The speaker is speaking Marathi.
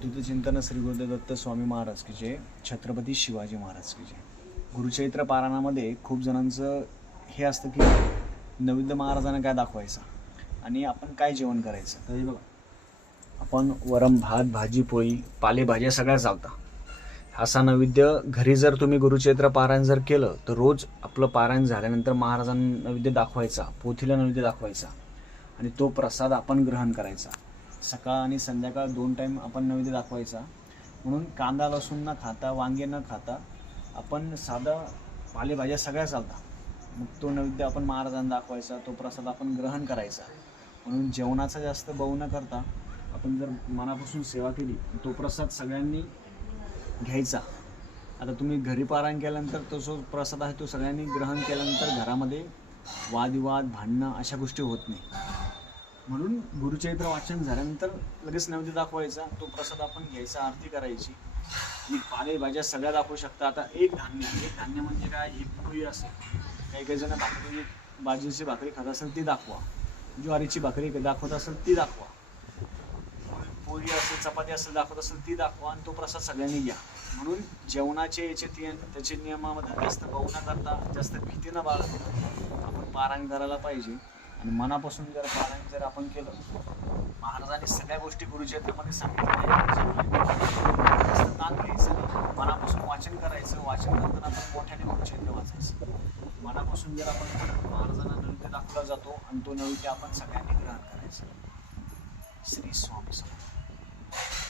अद्वैत चिंतन श्री गुरुदेव दत्त स्वामी महाराज की जय, छत्रपती शिवाजी महाराज की जय। गुरुचरित्र पारायणामध्ये खूप जणांचं हे असतं की नैवेद्य महाराजांना काय दाखवायचा आणि आपण काय जेवण करायचं। तर हे बघा, आपण वरम भात भाजी पोळी पालेभाज्या सगळ्या चालतात। असा नैवेद्य घरी जर तुम्ही गुरुचरित्र पारायण जर केलं तर रोज आपलं पारायण झाल्यानंतर महाराजांना नैवेद्य दाखवायचा, पोथीला नैवेद्य दाखवायचा आणि तो प्रसाद आपण ग्रहण करायचा। सकाळ आणि संध्याकाळ 2 टाइम आपण नैवेद्य दाखवायचा। म्हणून कांदा लसूण न खाता, वांगे न खाता आपण साधा पालेभाज्या सगळ्या चालतात, मग तो नैवेद्य आपण महाराजांना दाखवायचा, तो प्रसाद आपण ग्रहण करायचा। म्हणून जेवणाचा जास्त बहु न करता आपण जर मनापासून सेवा केली तो प्रसाद सगळ्यांनी घ्यायचा। आता तुम्ही घरी पारायण केल्यानंतर तो जो प्रसाद आहे तो सगळ्यांनी ग्रहण केल्यानंतर घरामध्ये वादविवाद भांडणं अशा गोष्टी होत नाही। म्हणून गुरुचरित्र वाचन झाल्यानंतर लगेच नैवेद्य दाखवायचा, तो प्रसाद आपण घ्यायचा, आरती करायची आणि पालेभाज्या सगळ्या दाखवू शकता। आता एक धान्य म्हणजे काय, ही पोळी असेल, काही जण भाकरी बाजरीची भाकरी खात असेल ती दाखवा, ज्वारीची भाकरी दाखवत असेल ती दाखवा, पोळी असेल चपाती असेल दाखवत असेल ती दाखवा आणि तो प्रसाद सगळ्यांनी घ्या। म्हणून जेवणाचे त्याचे नियमामध्ये जास्त बहु न करता, जास्त भीती न बाळगता आपण पारायण करायला पाहिजे। आणि मनापासून जर पारायण जर आपण केलं, महाराजांनी सगळ्या गोष्टी गुरुचरित्रामध्ये सांगितल्या, जास्त ताण घ्यायचं नाही, मनापासून वाचन करायचं। वाचन करताना आपण मोठ्याने गुरुचरित्र वाचायचं। मनापासून जर आपण महाराजांना नैवेद्य दाखवला जातो आणि तो नैवेद्य आपण सगळ्यांनी ग्रहण करायचं। श्री स्वामी समर्थ।